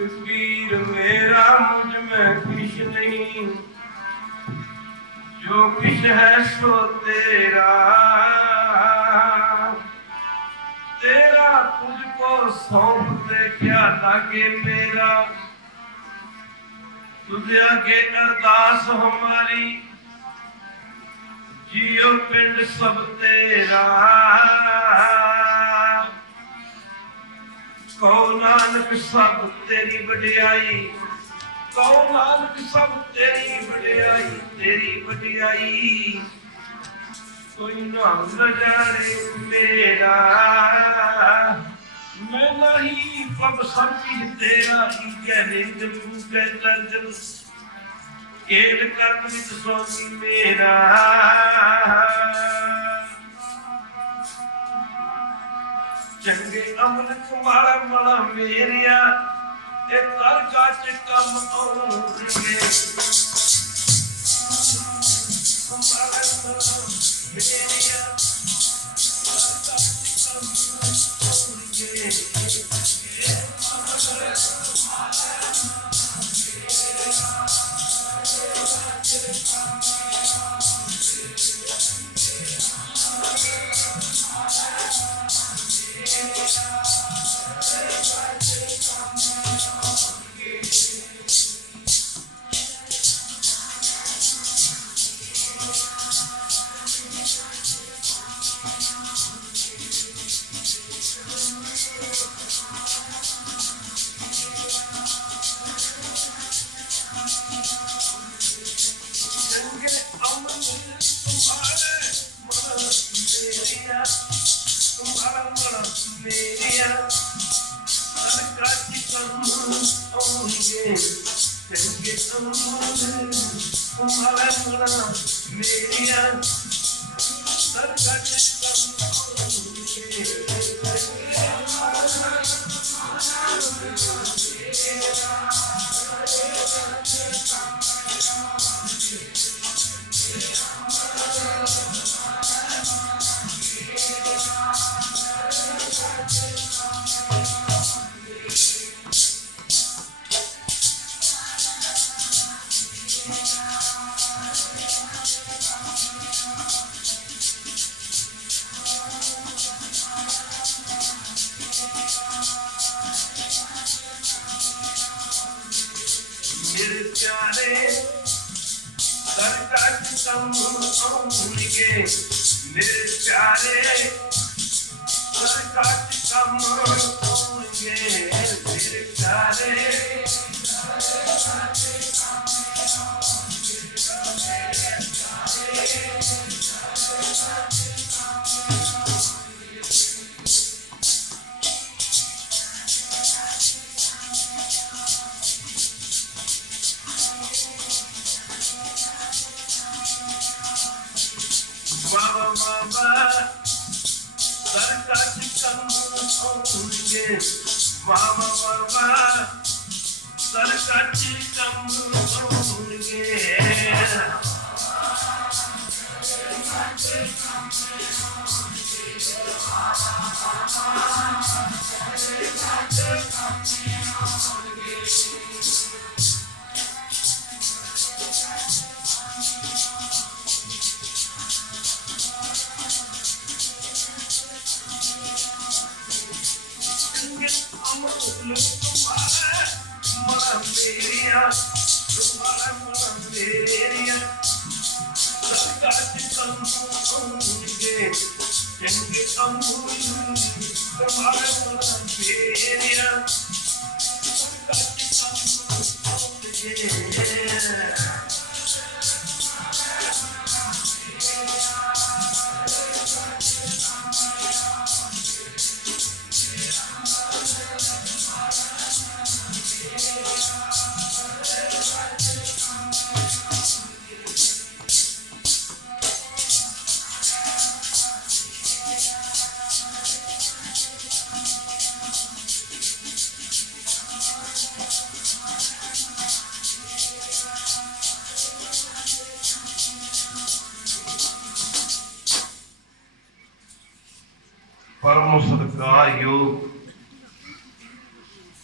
कबीर मेरा मुझ में कुछ नहीं, जो कुछ है सो तेरा, तेरा तुझको सौंप दे क्या लागे मेरा। तुझे आगे अरदास हमारी, जियो पिंड सब तेरा। कहो नानक सब तेरी बढ़ियाई, कहो नानक सब तेरी बढ़ियाई, तेरी बढ़ियाई कोई ना नजारे मेरा। मैं नहीं पब सब चीज तेरा ही कहने जबू कहता जब केल कर मित स्वामी मेरा। चंगे अमल कुमारा मला मेरिया, ये तर काच कम आउंगे। कुमारा मला मेरिया, तर काच कम आउंगे।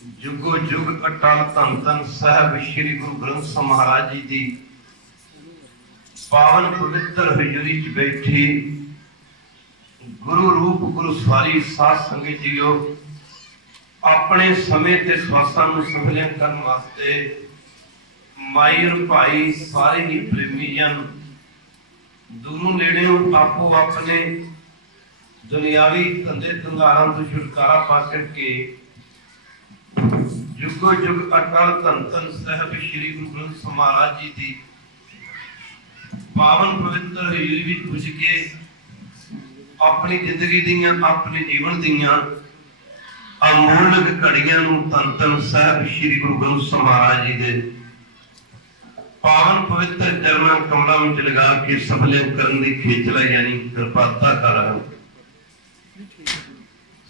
जुगो जुग अटल धन धन साहब श्री गुरु ग्रंथ साहिब महाराज जी की पावन पवित्र हजूरी च बैठी गुरु रूप गुरु सवारी साध संगत जीओ अपने समय ते स्वासां नूं सफलियां करन वास्ते माई और भाई सारे ही प्रेमी जन दूरों नेड़ों आपो अपने दुनियावी धंधे धंधारां तो छुटकारा पा करके जुगो जुग अटल धन धन साहब श्री गुरु ग्रंथ साहिब महाराज जी की पावन पवित्र हजूरी विच पुज के अपनी जिंदगी दियां अपने जीवन दियां अमूलक घड़ियां नूं धन धन साहब श्री गुरु ग्रंथ साहिब महाराज जी दे पावन पवित्र चरणों कमलों में लगा के सफल करने की खेचला यानी कृपाता कर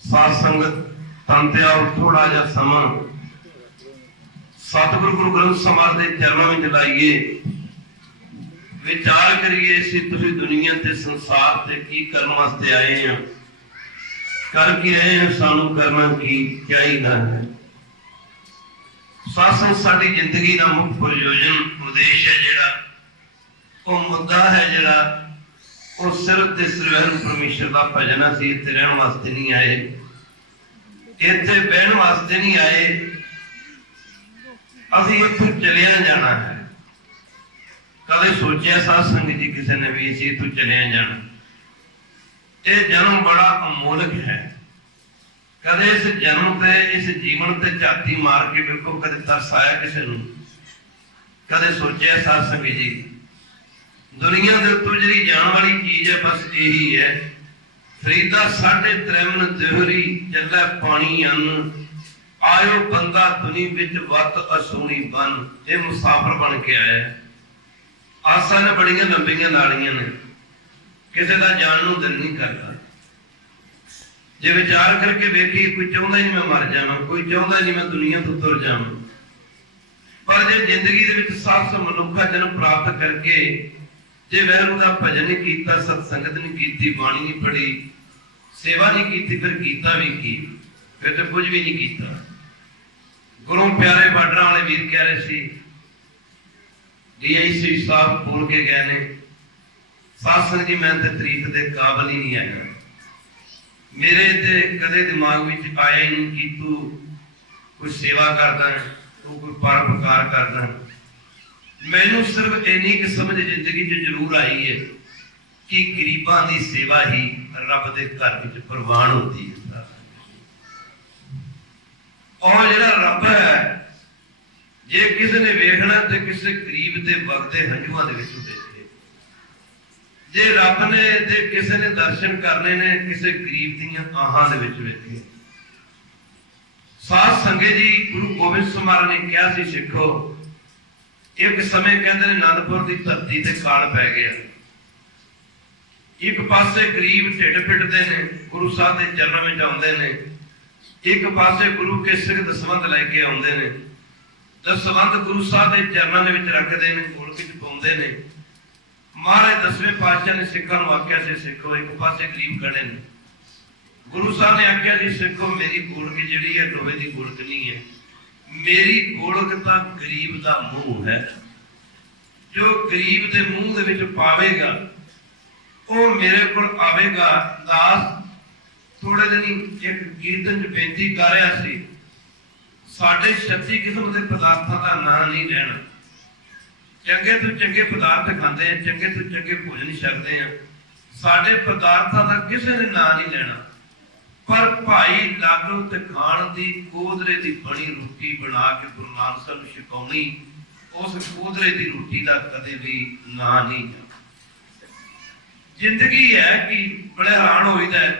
साध संगत तंते आओ थोड़ा जा समा सतगुरु गुरु ग्रंथ साहिब महाराज के चरणों में लाइए विचार करिए इसी तुसी दुनिया ते संसार ते की करने वास्ते आए हैं करके आए हैं सानू करना की चाहिए है सासन साडी जिंदगी का मुख्य प्रयोजन उद्देश्य है जेड़ा वो मुद्दा है जेड़ा वो सिर्फ ते सिर्फ परमेश्वर का भजन असीं इत्थे रहने वास्ते नहीं आए इत्थे बहन वास्ते नहीं आए असीं इत्थों चलिया जाना है कदे सोचा साध संगत जी किसी ने भी इसी तो चलिया जाना ये जन्म बड़ा अमोलक है कदे इस जन्म ते इस जीवन ते झाती मार के देखो कदे तरस आया किसी नूं कदे सोचा साध संगत जी दुनिया दे उत्तों जिहड़ी जाण वाली चीज है बस यही है फरीदा साढ़े त्रैमन देहरी जल्ला पानी अन्न आयो बंदा दुनी विच वत असोनी बन ये मुसाफर बन के आया आसा ने बड़ियां लंबियां नालियां ने किसी का जान नूं दिल नहीं करता जे विचार करके वेखिए कोई चाहता ही मैं मर जावां कोई चाहता नहीं मैं दुनिया तो तुर जावां पर जे जिंदगी दे विच साफ मनुखा जन्म प्राप्त करके जे वैरू का भजन नहीं कीता सत्संगत नहीं कीती बाणी नहीं पढ़ी सेवा नहीं कीती फिर कीता भी की फिर तो कुछ भी नहीं कीता गुरु प्यारे बार्डर वाले वीर कह रहे सी DIC साहब बोल के गए ने सासन जी मैं ते तारीफ दे काबिल ही नहीं आया मेरे ते कदे दिमाग विच आया ही नहीं कि तू कोई सेवा करदा है तू कोई परोपकार करदा है मैनू सिर्फ इन्नी कि समझ जिंदगी च जरूर आई है कि गरीबां दी सेवा ही रब दे घर विच प्रवान होती है और जेड़ा रब है जे किसी ने वेखना तो किसी गरीब के वगते हंझुआं दे विच देखे जे रब ने ते किसी ने दर्शन करने ने किसी गरीब दीयां आहां दे विच वेखे साध संगत जी गुरु गोबिंद सिंह महाराज ने कहा सी सिखो एक समय कहते हैं आनंदपुर की धरती ते काल पै गया एक पासे गरीब ढिड पिटते हैं गुरु साहब के चरणों में आउंदे ने एक पासे गुरु के सिख दसवंध लैके आउंदे ने दसवंध गुरु साहब के चरणों में रखते हैं गोलक च पाउंदे ने महाराज दसवें पातशाह ने सिखां नूं आख्या सी सिखो एक पासे गरीब खड़े ने गुरु साहब ने आख्या जी सिखो मेरी गोलक जिहड़ी है लोहे की गोलक नहीं है मेरी गोलक तां गरीब दा मुंह है जो गरीब दे मुंह दे विच पावेगा वो मेरे को आवेगा दास थोड़े दिन एक कीर्तन च बेनती कर रहा सी साढ़े 36 किस्म के पदार्थों का नाम नहीं लेना चंगे तो चंगे पदार्थ खाते हैं चंगे तो चंगे भोजन छकते हैं साढ़े पदार्थों का किसी ने नाम नहीं लेना पर भाई लागो ते खाण दी कोदरे दी बनी रोटी बना के गुरु नानक साहब नूं छकाउणी उस कोदरे दी रोटी का कदे भी नाम नहीं जिंदगी है कि बड़े हैरान होईदा है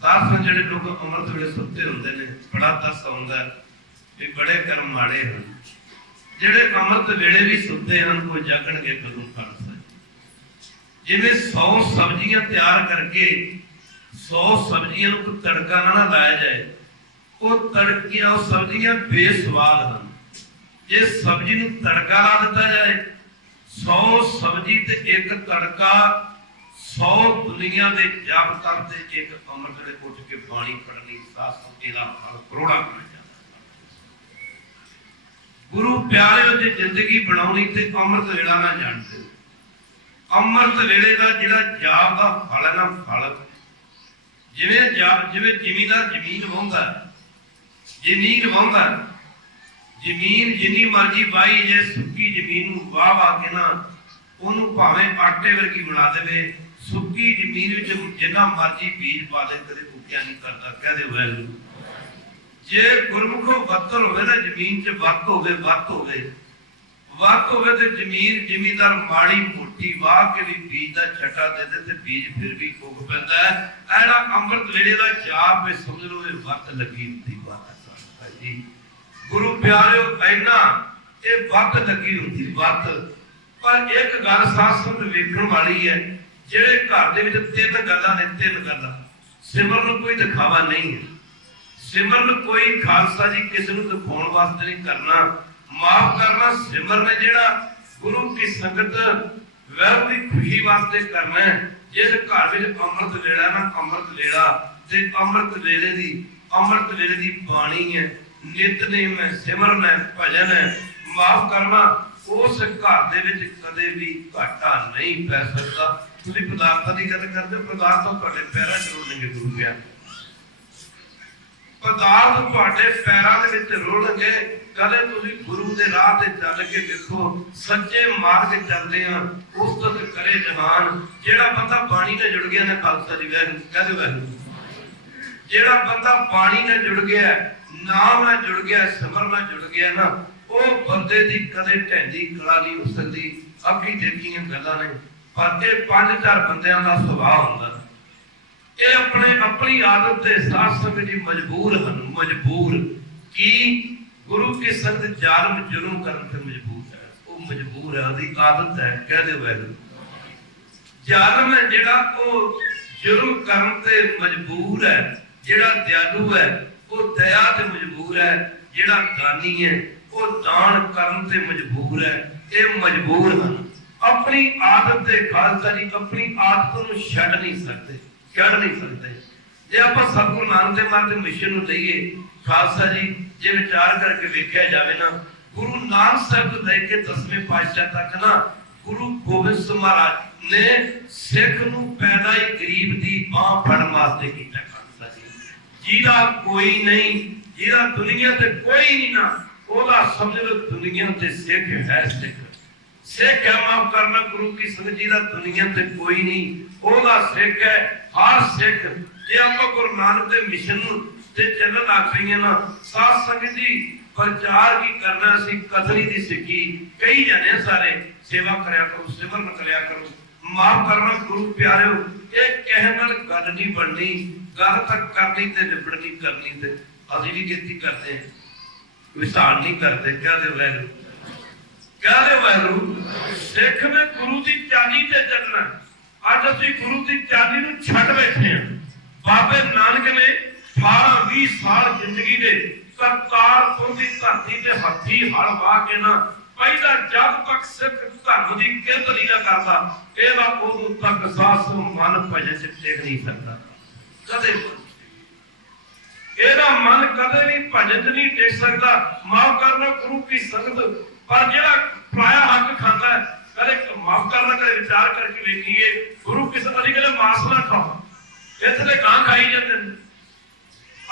दस जिहड़े लोग अमृत वेले सुते हुंदे ने बड़ा तरस आउंदा है कि बड़े कर्म माड़े हैं जिहड़े अमृत वेले भी सुते हैं कोई जागणगे कदों खालसा जिवें 100 सब्जियां तैयार करके 100 सब्जियां को तड़का ना लाया जाए वो तड़कियां और सब्जियां बेस्वाद हैं जे सब्जी नूं तड़का ला दिता जाए 100 सब्जी ते एक तड़का 100 दुनिया दे जप तप ते एक अमृत दे उठ के पानी पड़नी सास एदा फल करोड़ा बन जाता गुरु प्यारे जी जिंदगी बनानी ते अमृत वेला ना जानते। अमृत वेले का जिहड़ा जाप का फल है ना, फल जिवें जिमीदार जमीन वाहुंदा, जमीन वाहुंदा, जमीन जिन्नी मर्जी वाही जे सुक्की जमीन वाह वाह के ना ओनू भावें आटे वर्गी बना देवे, सुक्की जमीन विच जिन्ना मर्जी बीज पा दे कदे उगया नहीं करता। कह दे वाहिगुरू। जे गुरमुखो वत्तर होवे ना, जमीन च वत्त होवे, वत्त होवे, वत्त होवे ते जमीन जिमीदार माड़ी मोटी वाह के भी बीज का छट्टा दे दे ते बीज फिर भी उग पैंदा है। ऐड़ा अमृत वेले दा जाप है, समझ लो ये वत्त लगी हुंदी वत्त जी। गुरु प्यारिओ ऐना ये वत्त लगी हुंदी वत्त। पर एक गल सासत वेखण वाली है, जेड़े घर दे विच तीन गल्लां ने, तीन गल्लां। सिमरन कोई दिखावा नहीं है, सिमरन कोई खालसा जी किसी नूं दिखाउण वास्ते नहीं करना, माफ करना। सिमरन जिहड़ा गुरु की संगत वैर की खुशी वास्ते करना है। जिस घर विच अमृत वेला ना, अमृत वेला ते अमृत वेले दी बाणी है, नितनेम है, सिमरन है, भजन है, माफ करना, उस घर दे विच कदे भी घाटा नहीं पै सकता। तुसीं पदार्थां दी गल करदे, पदार्थ तुहाडे पैरां च रुलणगे। गुरु प्यारे पदार्थ तुहाडे पैरां दे विच रुलणगे। कदे तुसीं गुरु दे राह ते चल के देखो, सच्चे मार्ग चलदे आ उस्तत करे जहान। जेड़ा बंदा बाणी नाल जुड़ गया ना, खालसा जी वाहिगुरू कह दे वाहिगुरू। जेड़ा बंदा बाणी नाल जुड़ गया, नाम नाल जुड़ गया, सिमरन नाल जुड़ गया ना, वो बंदे दी कदे ढैंदी कला नहीं हो सकती। अभी देखियां गल्लां ने, पर ये 5-4 बंदियां दा सुभाव हुंदा। ये अपनी आदत से साथ संगत जी मजबूर हैं, मजबूर की गुरु की संगत जालम जुर्म करने से मजबूर है। वो मजबूर है, उसकी आदत है। कह दे वाहिगुरू। जालम है जेड़ा वो जुर्म करने से मजबूर है, जेड़ा दयालु है वो दया से मजबूर है, जेड़ा दानी है वो दान करने से मजबूर है। ये मजबूर हैं अपनी आदत से। खालसा जी अपनी आदत को छड्ड नहीं सकते, कढ़ नहीं सकते। जे आप सतगुरु नानक देव महाराज मिशन नूं लईए, खालसा जी जे विचार करके वेख्या जाए ना, गुरु नानक साहब तो लेके 10वें पातशाह तक ना, गुरु गोबिंद सिंह महाराज ने सिख नूं पैदा ही गरीब दी बांह फड़न वास्ते कीता। खालसा जी जिहदा कोई नहीं, जिहदा दुनिया ते कोई नहीं ना, ओदा समझ लो दुनिया ते सिख है। सिख है, माफ करना, गुरु की संगत जी दा दुनिया ते कोई नहीं, ओदा सिख है। हर सिख जे आपां गुरु नानक देव मिशन नूं ते चलन लग पईआं ना, साध संगत जी प्रचार की करना, सी कथनी दी सिक्खी कई जाने सारे सेवा करया करो, सिमरन करया करो, माफ करना। गुरु प्यारिओ ये कहण नाल गल नहीं बननी, गल तक करनी ते निबड़नी करनी ते असीं भी खेती करते हैं, विसार नहीं करते। क्या दे वाहिगुरू, क्या दे वाहिगुरू। सिख ने गुरु की चाली ते चलना। अज असीं गुरु की चाली नूं छड्ड बैठे हैं। बाबे नानक ने 18-20 साल जिंदगी दे करतारपुर की धरती ते हथी हल वाह के ना, पहला जब तक सिख धर्म की किरत नहीं ना करता, एदा उदों तक सास मन भजन च टिक नहीं सकता। कदे एदा मन कदे भी भजन च नहीं टिक सकता। माफ करना गुरु की संगत, पर जेड़ा पराया हक खाता है, कदे माफ करना, कदे विचार करके देखिए, गुरु की संगत कदे मांस ना खाओ, इतने गां खाई जाते हैं।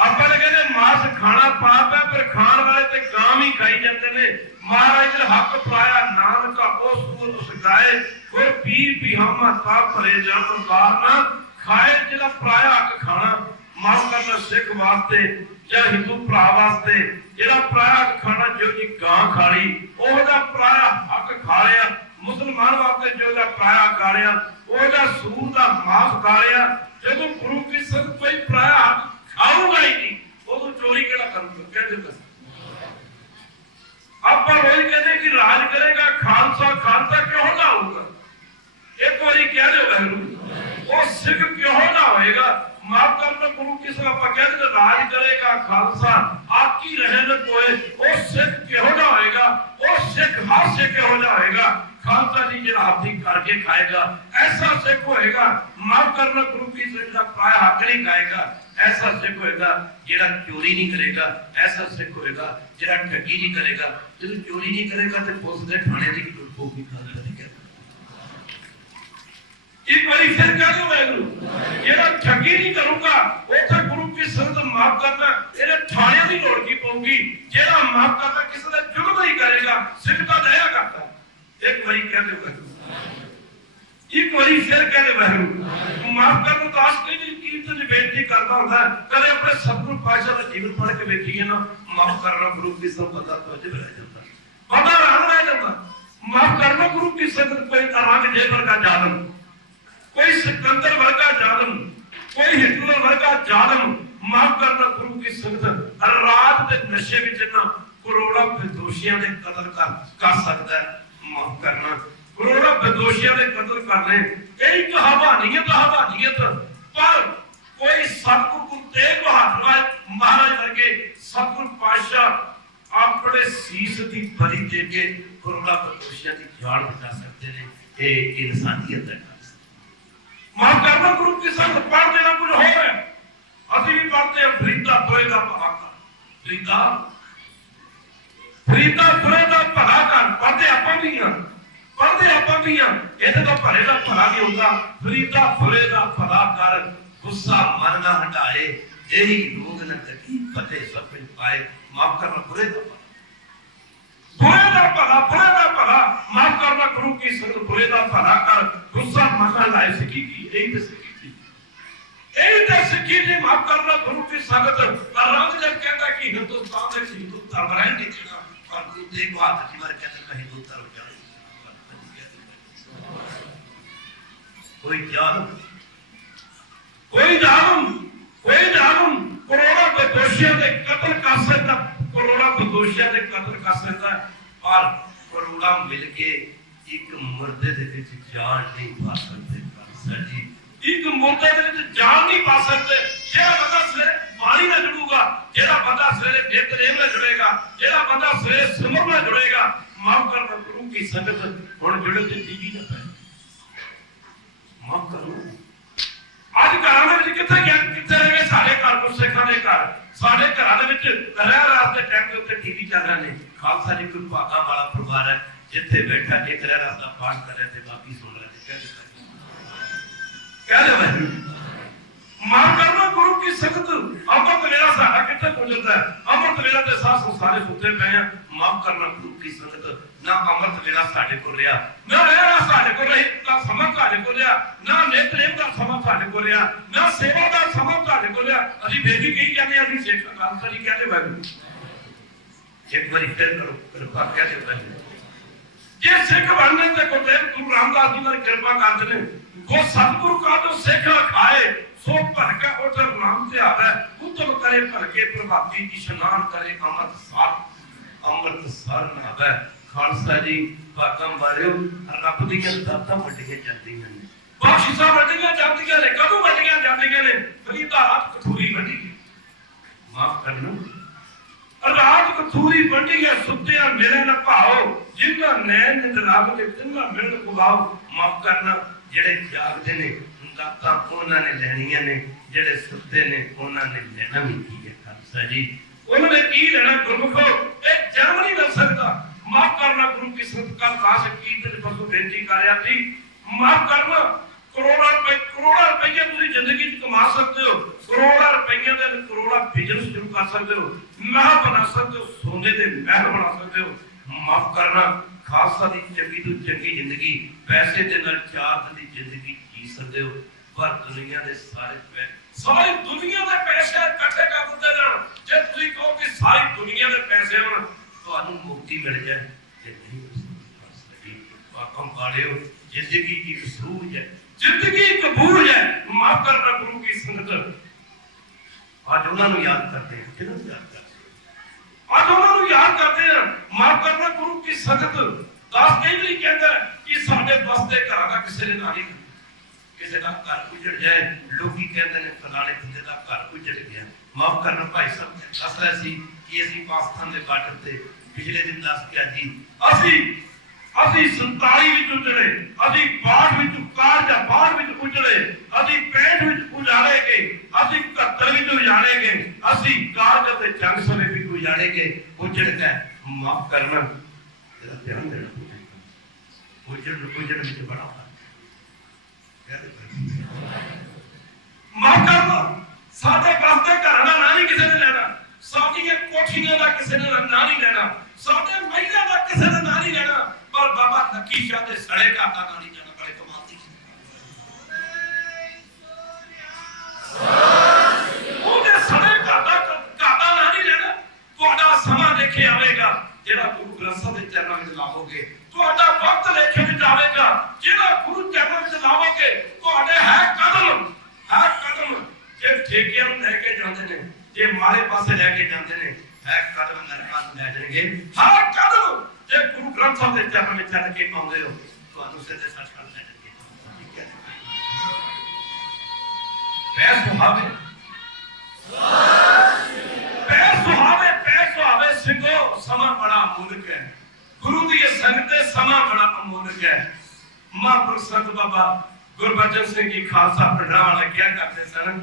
ਆਪਾਂ ਨੇ ਕਹਿੰਦੇ ਮਾंस खाना पाप है, पर खाण वाले ते गां भी खाई जाते ने। महाराज ने हक पाया नानक उस सूर उस गाए, और पीर भी हम ता भरे जान अंगार ना खाए। जिहड़ा पराया हक खाना, माफ करना सिख वास्ते या हिंदू भरा वास्ते, जिहड़ा पराया हक खाना, जो जी गां खा ली ओहदा पराया हक खा लिया। मुसलमान वास्ते जो दा पराया खा लिया, ओहदा सूर दा माफ खा लिया। जदों गुरु की संगत कोई पराया हक खाऊगा ही नहीं, वो चोरी केड़ा करूंगा। कहते आप रोज कहते कि राज करेगा खालसा, खालसा क्यों ना होगा। एक बारी कह दो वाहिगुरू, वो सिख क्यों ना होएगा। माफ करना गुरु की संगत आप कहते राज करेगा खालसा, आकी रहन कोए, वो सिख क्यों ना होएगा। वो सिख हर सिख क्यों ना होएगा। खालसा जी जो हाथी करके खाएगा ऐसा सिख होएगा। माफ करना गुरु की सिख का पाया हक नहीं खाएगा ऐसा सिख होएगा। जेड़ा चोरी नहीं करेगा ऐसा सिख होएगा। जेड़ा ठगी नहीं करेगा, जो चोरी नहीं करेगा तो पुलिस के थाने की लुट होगी। खालसा नहीं कहता एक बारी फिर कह दो वाहिगुरु, जेड़ा ठगी नहीं करूंगा उसे गुरु की संगत माफ करना ਇਹਦੇ थाने की लोड़ की पऊगी। जेड़ा माफ करना किसी का जुल्म नहीं करेगा सिख का दया करता। एक बारी कह दो वाहिगुरु, एक बारी फिर कह दो वाहिगुरु। माफ करना तो आज कई कीर्तन बेनती करता होता है। कदे अपने सतगुरु पातशाह का जीवन पढ़ के देखिए ना, माफ करना गुरु की संगत पता तो अजब रह जाता, पता रह जाता। माफ करना गुरु की संगत कोई औरंगजेब का जालिम, कोई सिकंदर वर्गा जालिम, कोई हिटलर वर्गा जालिम, माफ करना गुरु की संगत रात के नशे में ना करोड़ों बेदोशियां ने कत्ल कर सकता है। माफ करना करोड़ों बेदोशियां ने कत्ल कर ले। कई कहावनियत पर कोई सतगुरु को तेग बहादुर महाराज करके सतगुरु पातशाह अपने सीस की बलि देके करोड़ों बेदोशियां की जान बचा सकते हैं। ये इंसानियत है। माफ करना गुरु की संगत पढ़ देना कुछ हो है। अभी भी पढ़ते हैं फरीदा बुरे का भला कर, फरीदा बुरे का भला कर, पढ़ते आप भी हैं। ये तो भले का भला नहीं होता। फरीदा बुरे का भला कर, गुस्सा मन ना हटाए, यही लोग न तकी फतेह सब कुछ पाए। माफ करना बुरे का भला, माफ करना गुरु की संगत बुरे का भला कर, गुस्सा मन ना लाए। सिखी की यही तो सिखी थी। माफ करना गुरु की संगत। औरंगजेब कहता कि हिंदुस्तान में हिंदू धर्म रह नहीं देगा, और गुरु तेग बहादुर जी मारे कहते हैं हिंदू धर्म जाए। कोई जालिम करोड़ों बेदोशियों के कत्ल कर सकता, करोड़ों बेदोशियों के कत्ल कर सकता, और करोड़ों मिलके एक मुर्दे दे विच जान नहीं पा सकते। खालसा जी एक मुर्दे दे विच जान नहीं पा सकते। जेड़ा बंदा सवेरे बाणी नाल जुड़ूगा, जेड़ा बंदा सवेरे नेत्रनेम नाल जुड़ेगा, जेड़ा बंदा सवेरे सिमरन नाल जुड़ेगा, माफ करना गुरु की संगत हुण जुड़े ते टीवी ना पै। माफ करो आज घरां दे विच किथे रह गए सारे घर को सिखां दे घर, साडे घरां दे विच रह रात दे टाइम ते टीवी चल रहे ने। खालसा जी कोई भागा वाला परिवार है जिथे बैठा एक रह रात दा पाठ करे ते बाकी सुन रहे कह दे भाई। माफ करना गुरु की संगत। अमृत वेला साडा किथे गुजरदा है, अमृत वेला ते सारे सुते पे हैं। माफ करना गुरु की संगत। ना अमृत वेला साडे को रहा, ना रहना साडे को रही का समा साडे को रहा, ना नेत्रनेम का समा साडे को रहा, ना सेवा का समा साडे को रहा। अभी बेबी कही जाने अभी सिख खालसा जी कहते भाई एक बार फिर करो कृपा कहते भाई। ये सिख बनने ते गुरुदेव गुरु रामदास जी ने कृपा कर देने। वो सतगुरु का जो सिख खाए सो भर के उठ नाम से आवे, उतम करे भर के प्रभाती इशनान करे अमृत सार नावे। खालसा जी भागम वालियो रब दीयां दातां वड्डियां जांदियां ने, बख्शिशां वड्डियां जांदियां ने। कदों वड्डियां जांदियां ने? फरीदा रात कठूरी वड्डी, माफ करना रात कठूरी वड्डी है। सुत्तियां मेरे न भाओ, जिन्हां नैन निंदराव दे तिन्हां मिलन पुगाओ। माफ करना जेड़े जागदे ने दातां उन्हां ने लैणियां ने, जेड़े सुत्ते ने उन्हां ने लेना भी की है। खालसा जी उन्होंने की लेना गुरमुखो ये जन्म नहीं मिल सकता। माफ करना गुरु की संगत का खास कीर्तन परसों बेनती कर रहा थी। माफ करना करोड़ों रुपए तुम जिंदगी कमा सकते हो, करोड़ों रुपए दे करोड़ा बिजनेस शुरू कर सकते हो, महल बना सकते हो, सोने के महल बना सकते हो। माफ करना खालसा दी चंगी तो चंगी जिंदगी पैसे दे नाल चार दी जिंदगी जी सकते हो, पर दुनिया दे सारी दुनिया दे पैसे इकट्ठे कर दिते जाण। जे तुसीं कहो कि सारी दुनिया दे पैसे होण ਤੁਹਾਨੂੰ ਮੁਕਤੀ ਮਿਲ ਜਾਏ ਤੇ ਨਹੀਂ ਸਹੀ ਆਕਮ ਵਾਲਿਓ ਜ਼ਿੰਦਗੀ ਇੱਕ ਸੂਝ ਹੈ, ਜ਼ਿੰਦਗੀ ਇੱਕ ਬੂਝ ਹੈ। ਮਾਫ ਕਰਨਾ ਗੁਰੂ ਕੀ ਸੰਗਤ। ਅੱਜ ਉਹਨਾਂ ਨੂੰ ਯਾਦ ਕਰਦੇ ਹਾਂ, ਕਿਹਨੂੰ ਯਾਦ ਕਰਦੇ ਅੱਜ ਉਹਨਾਂ ਨੂੰ ਯਾਦ ਕਰਦੇ ਹਾਂ। ਮਾਫ ਕਰਨਾ ਗੁਰੂ ਕੀ ਸੰਗਤ। ਦਾਸ ਕਈ ਵਾਰੀ ਕਹਿੰਦਾ ਕਿ ਸਾਡੇ ਬਸਦੇ ਘਰਾਂ ਦਾ ਕਿਸੇ ਨੇ ਨਾ ਨਹੀਂ, ਕਿਸੇ ਦਾ ਘਰ ਉਜੜ ਜਾਏ ਲੋਕੀ ਕਹਿੰਦੇ ਨੇ ਫਲਾਣੇ ਬੰਦੇ ਦਾ ਘਰ ਉਜੜ ਗਿਆ। ਮਾਫ ਕਰਨਾ ਭਾਈ ਸਾਹਿਬ ਦੱਸ ਰਿਹਾ ਸੀ कि ਅਸੀਂ ਪਾਕਿਸਤਾਨ ਦੇ ਬਾਰਡਰ ਤੇ ਪਿਛਲੇ ਦਿਨ ਦੱਸ ਕੇ ਜੀ ਅਸੀਂ ਅਸੀਂ 47 ਵਿੱਚ ਉਜੜੇ, ਅਸੀਂ 62 ਵਿੱਚ ਕਾਰਜ 62 ਵਿੱਚ ਉਜੜੇ, ਅਸੀਂ 65 ਵਿੱਚ ਉਜਾੜੇ ਗਏ, ਅਸੀਂ 71 ਵਿੱਚ ਉਜਾੜੇ ਗਏ, ਅਸੀਂ ਕਾਰਜ ਅਤੇ ਜੰਗ ਸਮੇਂ ਵੀ ਉਜਾੜੇ ਗਏ। ਉਜੜ ਕੇ ਮਾਫ ਕਰਨਾ ਇਹਦਾ ਧਿਆਨ ਦੇਣਾ। ਉਜੜ ਵਿੱਚ ਬੜਾ ਮਾਫ ਕਰਨਾ। ਸਾਡੇ ਵਾਸਤੇ ਘਰਾਂ ਦਾ ਨਾਂ ਨਹੀਂ ਕਿਸੇ ਨੇ ਲੈਣਾ, ਸਾਡੀਆਂ ਕੋਠੀਆਂ ਦਾ ਕਿਸੇ ਨੇ ਨਾਂ ਨਹੀਂ ਲੈਣਾ, ਸਾਡੇ ਮਹਿਲਾਂ ਦਾ ਕਿਸੇ ਨੇ ਨਾਂ ਨਹੀਂ ਲੈਣਾ, ਪਰ ਬਾਬਾ ਨਕੀ ਸ਼ਾਹ ਦੇ ਸੜੇ ਘਰ ਦਾ ਨਾਂ ਨਹੀਂ ਲੈਣਾ। ਬੜੇ ਕਮਾਲ ਦੀ ਉਹਦੇ ਸੜੇ ਘਰ ਦਾ ਨਾਂ ਨਹੀਂ ਲੈਣਾ। ਤੁਹਾਡਾ ਸਮਾਂ ਦੇਖੇ ਆਵੇਗਾ ਜਿਹੜਾ ਗੁਰੂ ਗ੍ਰੰਥ ਸਾਹਿਬ ਦੇ ਚਰਨਾਂ ਵਿੱਚ ਲਾਵੋਗੇ, ਤੁਹਾਡਾ ਵਕਤ ਲੇਖੇ ਵਿੱਚ ਆਵੇਗਾ ਜਿਹੜਾ ਗੁਰੂ ਚਰਨਾਂ ਵਿੱਚ ਲਾਵੋਗੇ। ਤੁਹਾਡੇ ਹੈ ਕਦਮ ਜੇ ਠੇਕਿਆਂ ਨੂੰ ਲੈ ਕੇ ਜਾਂਦੇ ਨੇ, ਜੇ ਮਾਰੇ ਪਾਸੇ ਲੈ ਕੇ ਜਾਂਦੇ ਨੇ, ਹੈ ਕਦਮ ਨਰਕਾਂ ਨੂੰ ਲੈ ਜਾਣਗੇ। ਹਰ ਕਦਮ ਜੇ ਗੁਰੂ ਗ੍ਰੰਥ ਸਾਹਿਬ ਦੇ ਚਰਨ ਵਿੱਚ ਚੱਲ ਕੇ ਪਾਉਂਦੇ ਹੋ, ਤੁਹਾਨੂੰ ਸਿੱਧੇ ਸੱਚਖੰਡ ਲੈ ਜਾਣਗੇ। ਪੈ ਸੁਹਾਵੇ ਸਿੰਘੋ, ਸਮਾਂ ਬੜਾ ਅਮੋਲਕ ਹੈ। ਗੁਰੂ ਦੀ ਇਹ ਸੰਗਤ ਤੇ ਸਮਾਂ ਬੜਾ ਅਮੋਲਕ ਹੈ। ਮਹਾਂਪੁਰਖ ਸੰਤ ਬਾਬਾ ਗੁਰਬਚਨ ਸਿੰਘ ਜੀ ਖਾਲਸਾ ਪਿੰਡਾਂ ਵਾਲਾ ਕਿਹਾ ਕਰਦੇ ਸਨ,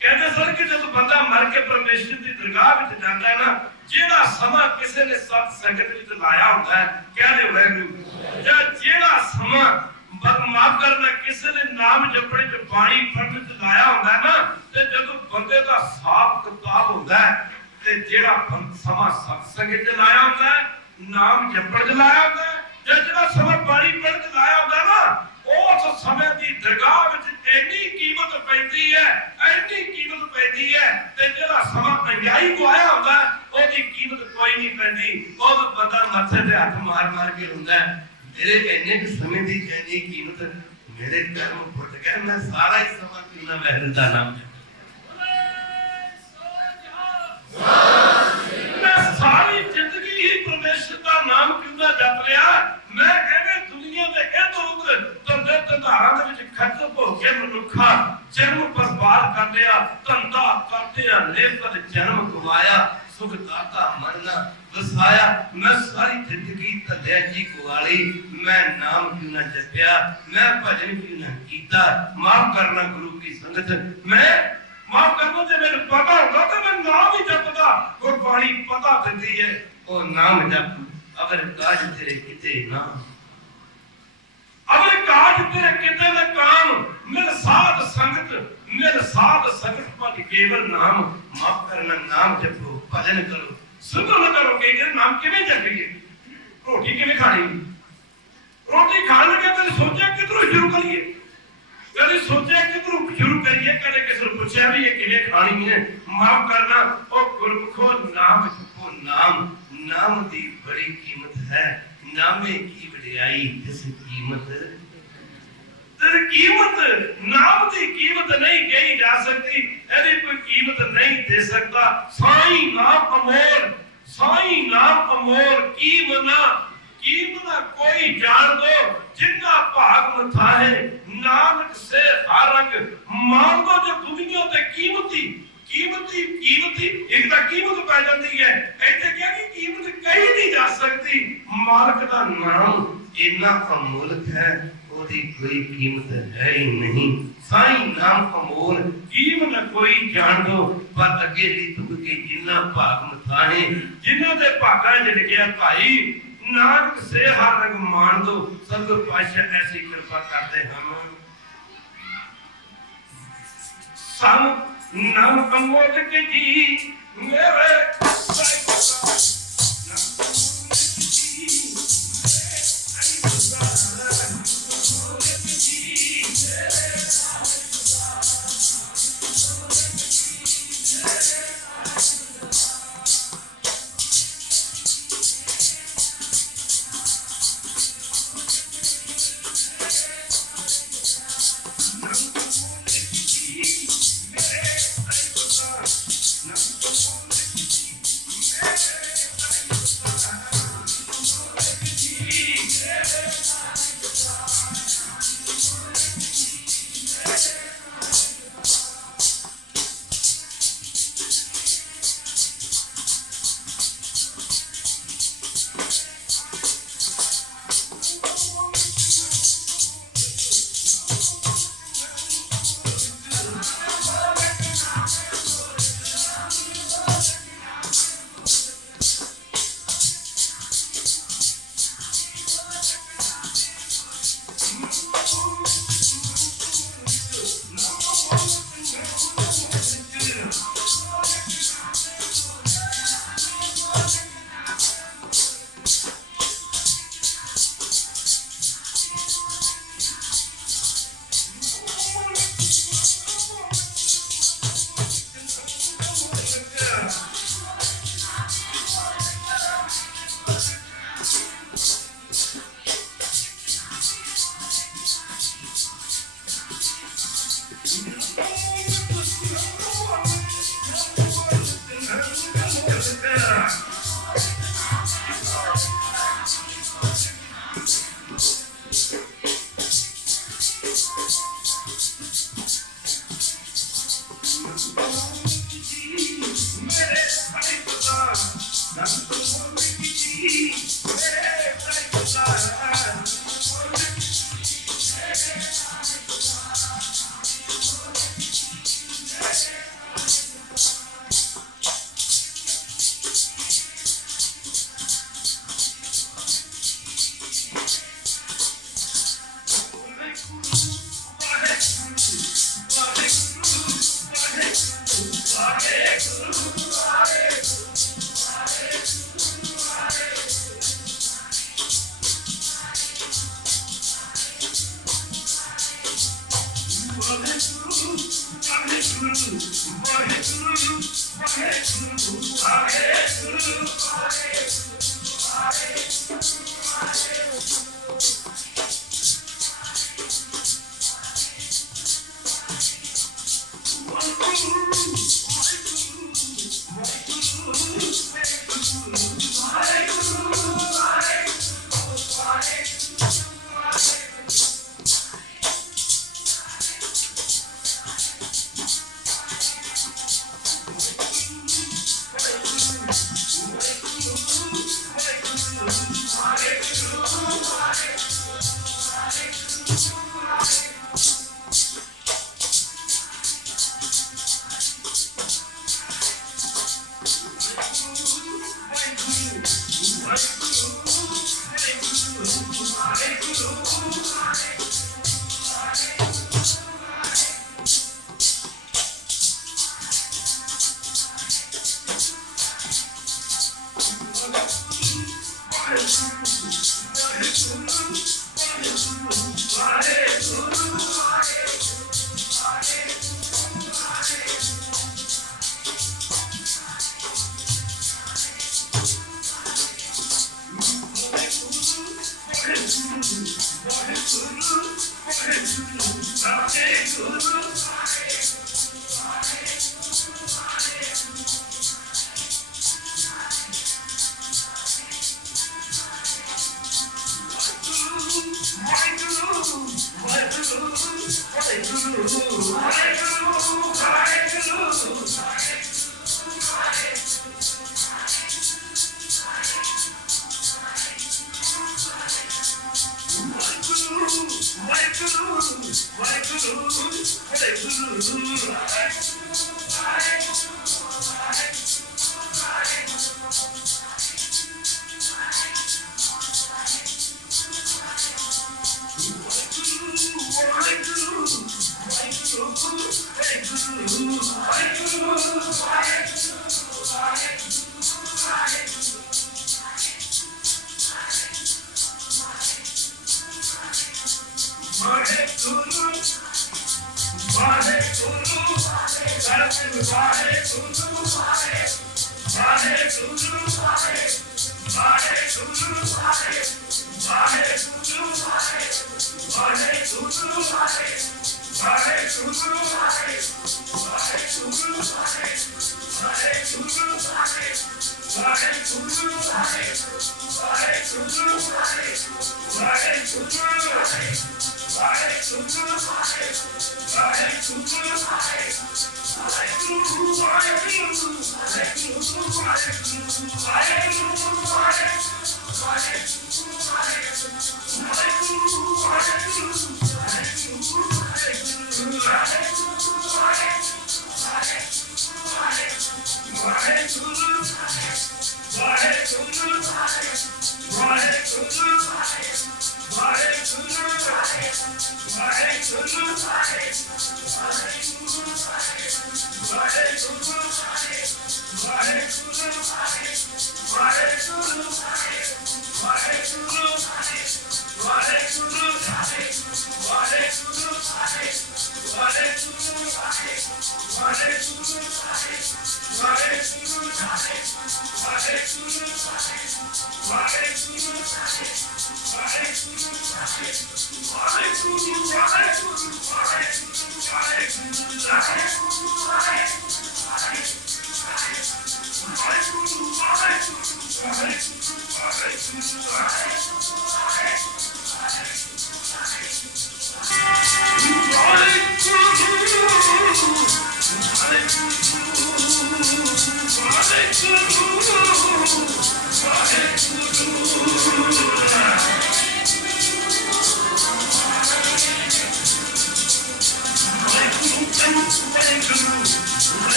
ਕਹਿੰਦੇ ਸਨ ਕਿ ਜਦੋਂ ਬੰਦਾ ਮਰ ਕੇ ਪਰਮੇਸ਼ਰ ਦੀ ਦਰਗਾਹ ਵਿੱਚ ਜਾਂਦਾ ਹੈ ਨਾ, ਜਿਹੜਾ ਸਮਾਂ ਕਿਸੇ ਨੇ ਸਤ ਸੰਗਤ ਵਿੱਚ ਲਾਇਆ ਹੁੰਦਾ ਹੈ, ਕਹਿੰਦੇ ਵਾਹਿਗੁਰੂ, ਜਾਂ ਜਿਹੜਾ ਸਮਾਂ ਮਾਫ ਕਰਨਾ ਕਿਸੇ ਨੇ ਨਾਮ ਜਪਣੇ ਚ ਬਾਣੀ ਪੜ੍ਹਨ ਚ ਲਾਇਆ ਹੁੰਦਾ ਹੈ ਨਾ, ਤੇ ਜਦੋਂ ਬੰਦੇ ਦਾ ਹਿਸਾਬ ਕਿਤਾਬ ਹੁੰਦਾ ਹੈ, ਤੇ ਜਿਹੜਾ ਸਮਾਂ ਸਤ ਸੰਗਤ ਚ ਲਾਇਆ ਹੁੰਦਾ ਹੈ, ਨਾਮ ਜਪਣ ਚ ਲਾਇਆ ਹੁੰਦਾ ਹੈ, ਤੇ ਜਿਹੜਾ ਸਮਾਂ ਬਾਣੀ ਪੜ੍ਹਨ ਚ ਲਾਇਆ ਹੁੰਦਾ ਨਾ, ਉਸ ਸਮੇਂ ਦੀ ਦਰਗਾਹ ਵਿੱਚ ਇੰਨੀ ਕੀਮਤ ਪੈਂਦੀ ਹੈ, ਇੰਨੀ ਕੀਮਤ ਪੈਂਦੀ ਹੈ, ਤੇ ਜਿਹੜਾ ਸਮਾਂ ਅੰਜਾਈ ਗਵਾਇਆ ਹੁੰਦਾ ਉਹਦੀ ਕੀਮਤ ਕੋਈ ਨਹੀਂ ਪੈਂਦੀ। ਉਹ ਬੰਦਾ ਮੱਥੇ ਤੇ ਹੱਥ ਮਾਰ ਕੇ ਹੁੰਦਾ, ਮੇਰੇ ਇੰਨੇ ਸਮੇਂ ਦੀ ਇੰਨੀ ਕੀਮਤ, ਮੇਰੇ ਕਰਮ ਫੁੱਟ ਗਏ, ਮੈਂ ਸਾਰਾ ਹੀ ਸਮਾਂ ਕਿਉਂ ਨਾ ਵਾਹਿਗੁਰੂ ਦਾ ਨਾਮ ਮੈਂ ਸਾਰੀ ਜ਼ਿੰਦਗੀ ਹੀ ਪਰਮੇਸ਼ਰ ਦਾ ਨਾਮ ਕਿਉਂ ਨਾ ਜਪ ਲਿਆ। ਮੈਂ ਐਵੇਂ ਦੁਨੀਆ ਦੇ ਇੱਧਰ ਉੱਧਰ ਧੰਦੇ ਧੰਦਾਰਾਂ ਦੇ ਵਿੱਚ ਖੱਜਲ ਹੋ ਕੇ ਮਨੁੱਖਾ ਜਨਮ ਬਰਬਾਦ ਕਰ ਲਿਆ, ਧੰਦਾ ਕਰਦਿਆਂ ਨੇਪਰ ਜਨਮ ਗਵਾਇਆ, ਸੁਖ ਦਾਤਾ ਮਰਨਾ ਵਸਾਇਆ। ਮੈਂ ਸਾਰੀ ਜ਼ਿੰਦਗੀ ਧੰਦਿਆਂ ਜੀ ਗਵਾਲੀ, ਮੈਂ ਨਾਮ ਕਿਉਂ ਨਾ ਜਪਿਆ, ਮੈਂ ਭਜਨ ਕਿਉਂ ਨਾ ਕੀਤਾ। ਮਾਫ ਕਰਨਾ ਗੁਰੂ ਕੀ ਸੰਗਤ, ਮੈਂ ਮਾਫ ਕਰਨਾ ਜੇ ਮੈਨੂੰ ਪਤਾ ਹੁੰਦਾ ਤਾਂ ਮੈਂ ਨਾਮ ਹੀ ਜਪਦਾ। ਗੁਰਬਾਣੀ ਪਤਾ ਦਿੰਦੀ ਹੈ ਉਹ ਨਾਮ ਜਪ, ਅਗਰ ਕਾਜ ਤੇਰੇ ਕਿਤੇ ਨਾ, ਅਗਰ ਕਾਜ ਤੇਰੇ ਕਿਤੇ ਨਾ ਕਾਮ, ਮਿਲ ਸਾਧ ਸੰਗਤ ਪਰ ਕੇਵਲ ਨਾਮ। ਮਾਫ ਕਰਨਾ ਨਾਮ ਜਪੋ, ਭਜਨ ਕਰੋ, ਸਿਮਰਨ ਕਰੋ। ਕਿ ਨਾਮ ਕਿਵੇਂ ਜਪੀਏ? ਰੋਟੀ ਕਿਵੇਂ ਖਾਣੀ? ਰੋਟੀ ਖਾਣ ਲੱਗੇ ਕਦੇ ਸੋਚਿਆ ਕਿਧਰੋਂ ਸ਼ੁਰੂ ਕਰੀਏ, ਕਦੇ ਸੋਚਿਆ ਕਿਧਰੋਂ ਸ਼ੁਰੂ ਕਰੀਏ, ਕਦੇ ਕਿਸੇ ਨੂੰ ਪੁੱਛਿਆ ਵੀ ਇਹ ਕਿਵੇਂ ਖਾਣੀ ਹੈ? ਮਾਫ ਕਰਨਾ ਉਹ ਗੁਰਮੁਖੋ ਨਾਮ ਜਪੋ, ਨਾਮ ਦੀ ਬੜੀ ਕੀਮਤ ਹੈ। ਨਾਮੇ ਕੀ ਵਡਿਆਈ ਜਿਸ ਕੀਮਤ, ਤੇ ਕੀਮਤ ਨਾਮ ਦੀ ਕੀਮਤ ਨਹੀਂ ਕਹੀ ਜਾ ਸਕਦੀ, ਇਹਦੀ ਕੋਈ ਕੀਮਤ ਨਹੀਂ ਦੇ ਸਕਦਾ। ਸਾਈਂ ਨਾਮ ਅਮੋਲ, ਸਾਈਂ ਨਾਮ ਅਮੋਲ, ਕੀਮਨਾ ਕੋਈ ਜਾਣ ਦੋ, ਜਿੰਨਾ ਭਾਗ ਮਥਾ ਹੈ ਨਾਨਕ ਸੇ ਹਰ ਰੰਗ। ਮੰਨ ਲੋ ਜੋ ਦੁਨੀਆ ਤੇ ਕੀਮਤੀ ਇੱਕ ਤਾਂ ਕੀਮਤ ਪੈ ਜਾਂਦੀ ਹੈ, ਇੱਥੇ ਕਿਹਾ ਕਿ ਕੀਮਤ ਕਹੀ ਨਹੀਂ ਜਾ ਸਕਦੀ। ਮਾਲਕ ਦਾ ਨਾਮ ਇੰਨਾ ਅਮੋਲਕ ਹੈ, ਉਹਦੀ ਕੋਈ ਕੀਮਤ ਹੈ ਹੀ ਨਹੀਂ। ਸਾਈਂ ਨਾਮ ਅਮੋਲ, ਕੀਮਤ ਕੋਈ ਜਾਣ ਦੋ, ਪਰ ਅੱਗੇ ਦੀ ਤੁਕ ਕੇ ਜਿੰਨਾ ਭਾਗ ਮਥਾ ਹੈ, ਜਿਨ੍ਹਾਂ ਦੇ ਭਾਗਾਂ 'ਚ ਲਿਖਿਆ ਭਾਈ ਨਾਨਕ ਸੇ ਹਰ ਰੰਗ ਮਾਣ ਦੋ। ਸਤਿਗੁਰ ਪਾਤਸ਼ਾਹ ਐਸੀ ਕਿਰਪਾ ਕਰਦੇ ਹਨ। ਸਮ ਨਾਮ ਅਮੋਲਕ ਜੀ ਮੇਰੇ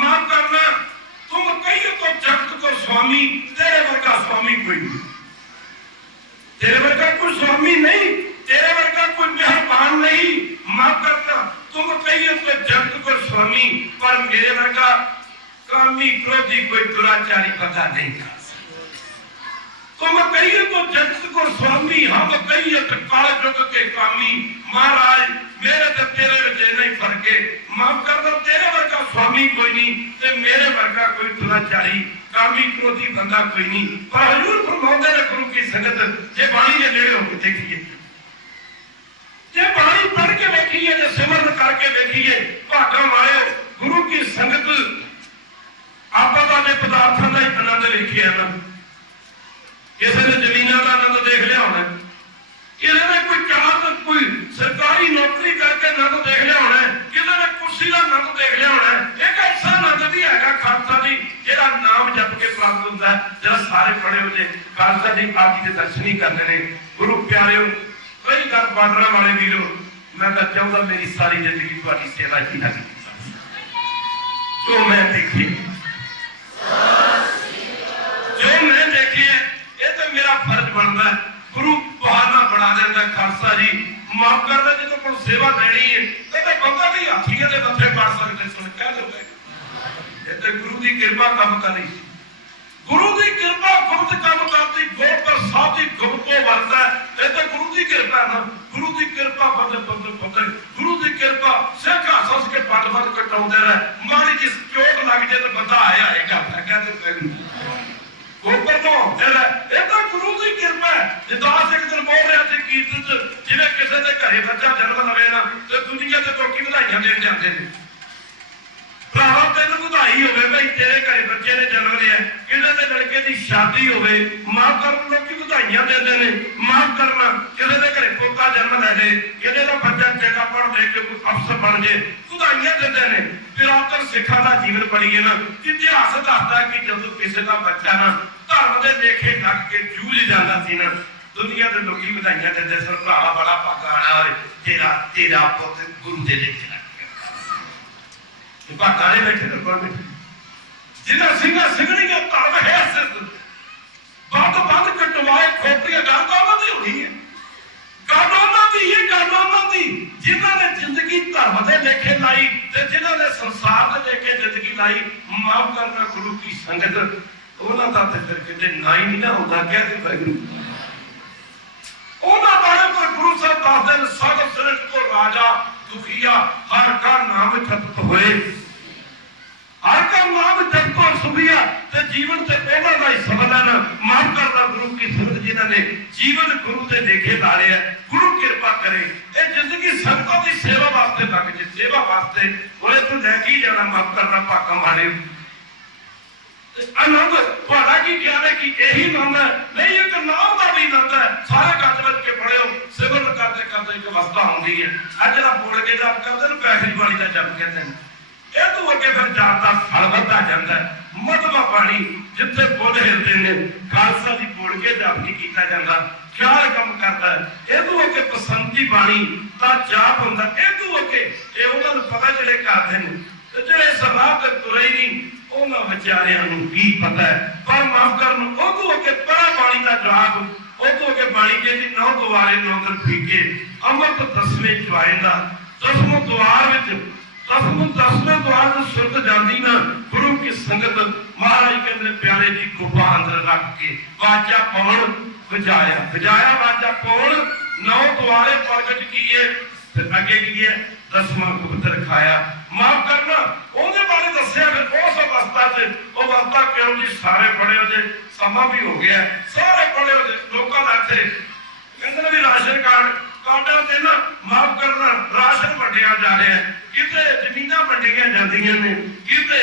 मां स्वामी, पर मेरे वर्गा कामी क्रोधी कोई दुराचारी बंदा नहीं था। तुम कहिए तो जगत को स्वामी, हम कहिए तो काल जुग के कामी। महाराज मेरे ते तेरे विच इन्ना ही फर्क है, माफ कर दो, तेरे वर्गा स्वामी कोई नहीं ते मेरे वर्गा कोई दुराचारी कामी क्रोधी बंदा कोई नहीं। पर हजूर फरमाते ने गुरु की संगत जे बाणी के नेड़े होके देखिए, जे बाणी पढ़ के देखिए, जे सिमरन करके देखिए, भागा मायो गुरु की संगत आपा दा जे पदार्थां दा आनंद वेखिया ना, किसी ने जमीनों का आनंद देख लिया होना, किसी ने कोई चार कोई सरकारी नौकरी करके आनंद देख लिया होना, किसी ने कुर्सी का आनंद देख लिया होना। एक ऐसा आनंद भी है खालसा जी जेड़ा नाम जप के प्राप्त होता है, जरा सारे पढ़े हो जाए खालसा जी आप जी के दर्शन ही करने ने। गुरु प्यारे कई गल बार्डर वाले वीरो, मैं तो चाहूंगा मेरी सारी जिंदगी तुम्हारी सेवा की लगी जो मैं देखी, जो मैं देखी है, ये तो मेरा फर्ज बनता है। गुरु बहाना बना देता है खालसा जी, माफ कर दे जो कोई सेवा देनी है तो बंदा भी हाथियों के मथे पड़ सकते सुन कह दोगे, ये तो गुरु की कृपा काम करी, गुरु की कृपा गुप्त काम करती, गुरु प्रसाद की गुप्त को वरता है, ये तो गुरु की कृपा ना। गुरु की कृपा बदल बदल बदल, गुरु की कृपा सिख हस के पट पट कटाते रहे, माड़ी जी चोट लग जाए तो बंदा आया आएगा कहते गोबर तो गुरु की कृपा है। जिदास एक दिन बोल रहा थे कीर्तन च, जिवें किसी के घरे बच्चा जन्म लवे ना तो दुनिया ते लोकी बधाइयां देन जाते हैं, भरावा तेन बधाई होवे भाई तेरे घरे बच्चे ने जन्म लिया, किसी के लड़के की शादी होवे माफ करना लोकी बधाइयां देते हैं, माफ करना किसी के घरे पोता जन्म ले ले, किसी का बच्चा चंगा पढ़ ले के कोई अफसर बन जाए बधाइयां देते हैं। पुरातन सिखा का जीवन पढ़िए ना, इतिहास दसदा कि जदों किसी का बच्चा ना धर्म के लेखे लग के जूझ जाता सी ना, दुनिया के लोग बधाइयां देते सन, भरा बड़ा भागा होए तेरा तेरा पुत गुरु के लेखे लग गया। भागा ने बैठे तो कौन बैठे जिन्हें सिंगा सिंगड़ी का धर्म है सिद्ध बंद बंद कटवाए खोपड़ियां गांधा दी होनी है, गांधा दी ये गांधा दी जिन्होंने जिंदगी धर्म के लेखे लाई ते जिन्होंने संसार के लेखे जिंदगी लाई। माफ करना गुरु की संगत ਉਹਨਾਂ ਦਾ ਤੇ ਫਿਰ ਕਿਤੇ ਨਾ ਹੀ ਨਹੀਂ ਨਾ ਹੁੰਦਾ, ਕਹਿੰਦੇ ਵਾਹਿਗੁਰੂ ਉਹਨਾਂ ਬਾਰੇ ਪਰ ਗੁਰੂ ਸਾਹਿਬ ਦੱਸਦੇ ਨੇ ਸਗਲ ਸਿਰਜ ਕੋ ਰਾਜਾ ਦੁਖੀਆ ਹਰ ਕਾ ਨਾਮ ਜਪਤ ਹੋਏ, ਹਰ ਕਾ ਨਾਮ ਜਪੋ ਸੁਖੀਆ ਤੇ ਜੀਵਨ ਤੇ ਉਹਨਾਂ ਦਾ ਹੀ ਸਬਦ ਹੈ ਨਾ। ਮਾਫ ਕਰਨਾ ਗੁਰੂ ਕੀ ਸੰਗਤ ਜਿਨ੍ਹਾਂ ਨੇ ਜੀਵਨ ਗੁਰੂ ਦੇ ਲੇਖੇ ਲਾਏ ਹੈ, ਗੁਰੂ ਕਿਰਪਾ ਕਰੇ ਇਹ ਜ਼ਿੰਦਗੀ ਸੰਗਤਾਂ ਦੀ ਸੇਵਾ ਵਾਸਤੇ ਲੱਗ ਜੇ, ਸੇਵਾ ਵਾਸਤੇ ਉਹਨੇ ਤੂੰ ਲੈ ਕੇ ਜਾਣਾ। ਮਾਫ ਕਰਨਾ ਭਾਗਾਂ ਵਾਲੇ आनंद थोड़ा की क्या है कि यही आनंद है नहीं, एक नाम का भी आनंद है। सारे गज बज के पढ़े हो सिमरन करते करते एक अवस्था आती है, अज जरा बोल के जब करते ना पैसे वाली का जप कहते हैं, ये तो अगे फिर जाता फल बढ़ता जाता है। मधवा पानी जिथे बुद्ध हिलते हैं खालसा जी बोल के जप नहीं किया जाता, ख्याल कम करता है। ये तो अगे पसंदी बाणी का जाप होंगे, ये तो अगे ये उन्होंने पता जोड़े करते हैं जो सभा ते तुरे ही नहीं ਉਹਨਾਂ ਵਿਚਾਰਿਆਂ ਨੂੰ ਕੀ ਪਤਾ ਹੈ। ਪਰ ਮਾਫ ਕਰਨ ਉਹ ਤੋਂ ਅੱਗੇ ਪਰਾ ਬਾਣੀ ਦਾ ਜਵਾਬ, ਉਹ ਤੋਂ ਅੱਗੇ ਬਾਣੀ ਕਹਿੰਦੀ ਨੌ ਦੁਆਰੇ ਨੌਦਰ ਫੀਕੇ ਅੰਮ੍ਰਿਤ ਦਸਵੇਂ ਜਵਾਏ ਦਾ, ਦਸਵੇਂ ਦੁਆਰ ਵਿੱਚ ਦਸਵੇਂ ਦੁਆਰ ਤੋਂ ਸੁਰਤ ਜਾਂਦੀ ਨਾ ਗੁਰੂ ਕੀ ਸੰਗਤ। ਮਹਾਰਾਜ ਕਹਿੰਦੇ ਪਿਆਰੇ ਜੀ ਗੁਫਾ ਅੰਦਰ ਰੱਖ ਕੇ ਵਾਜਾ ਪਾਉਣ ਵਜਾਇਆ ਵਜਾਇਆ ਵਾਜਾ ਪਾਉਣ, ਨੌ ਦੁਆਰੇ ਪ੍ਰਗਟ ਕੀਏ ਫਿਰ ਅੱਗੇ ਕੀ ਹੈ ਦਸਵਾਂ ਗੁਪਤ ਰਖਾਇਆ। माफ करना ਉਹਦੇ ਬਾਰੇ ਦੱਸਿਆ ਫਿਰ ਉਸ ਅਵਸਥਾ 'ਚ ਉਹ ਅਵਸਥਾ ਕਿਉਂ ਜੀ ਸਾਰੇ ਪੜੇ ਉਹਦੇ ਸਮਾਂ ਵੀ ਹੋ ਗਿਆ, ਸਾਰੇ ਪੜੇ ਉਹਦੇ ਲੋਕਾਂ ਦਾ ਇੱਥੇ ਕਹਿੰਦੇ ਨੇ ਵੀ ਰਾਸ਼ਨ ਕਾਰਡਾਂ ਤੇ ਨਾ ਮਾਫ ਕਰਨਾ ਰਾਸ਼ਨ ਵੰਡਿਆ ਜਾ ਰਿਹਾ, ਕਿਤੇ ਜ਼ਮੀਨਾਂ ਵੰਡੀਆਂ ਜਾਂਦੀਆਂ ਨੇ, ਕਿਤੇ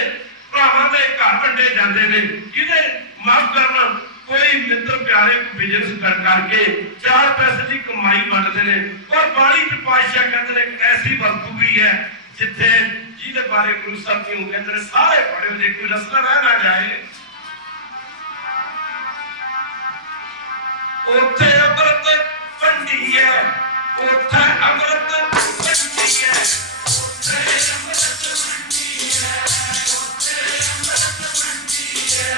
ਭਰਾਵਾਂ ਦੇ ਘਰ ਵੰਡੇ ਜਾਂਦੇ ਨੇ, ਕਿਤੇ ਮਾਫ ਕਰਨਾ कोई मित्र प्यारे बिजनेस करके 4 पैसे की कमाई वंडते ने। और बाणी च पातशाह कहते हैं ऐसी वस्तु भी है जिथे जिहदे बारे गुरु साहब जी कहते हैं सारे पढ़े जे कोई रसना रह ना जाए, उत्थे अमृत वंडी है, उत्थे अमृत वंडी है, उत्थे अमृत वंडी है, उत्थे अमृत वंडी है।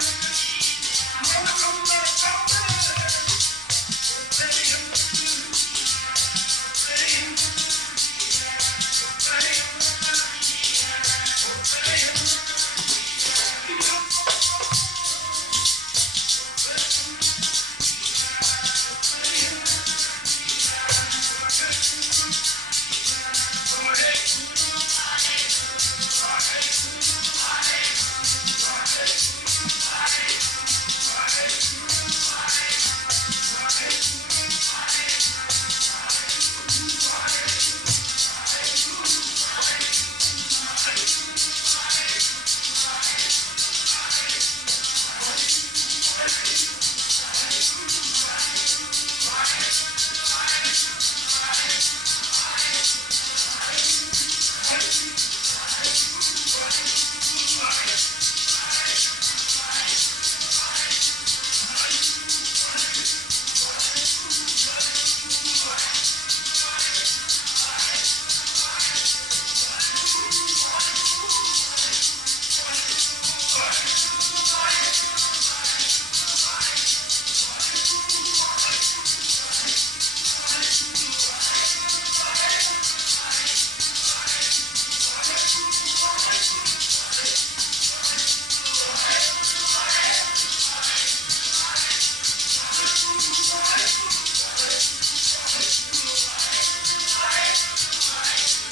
Thank you.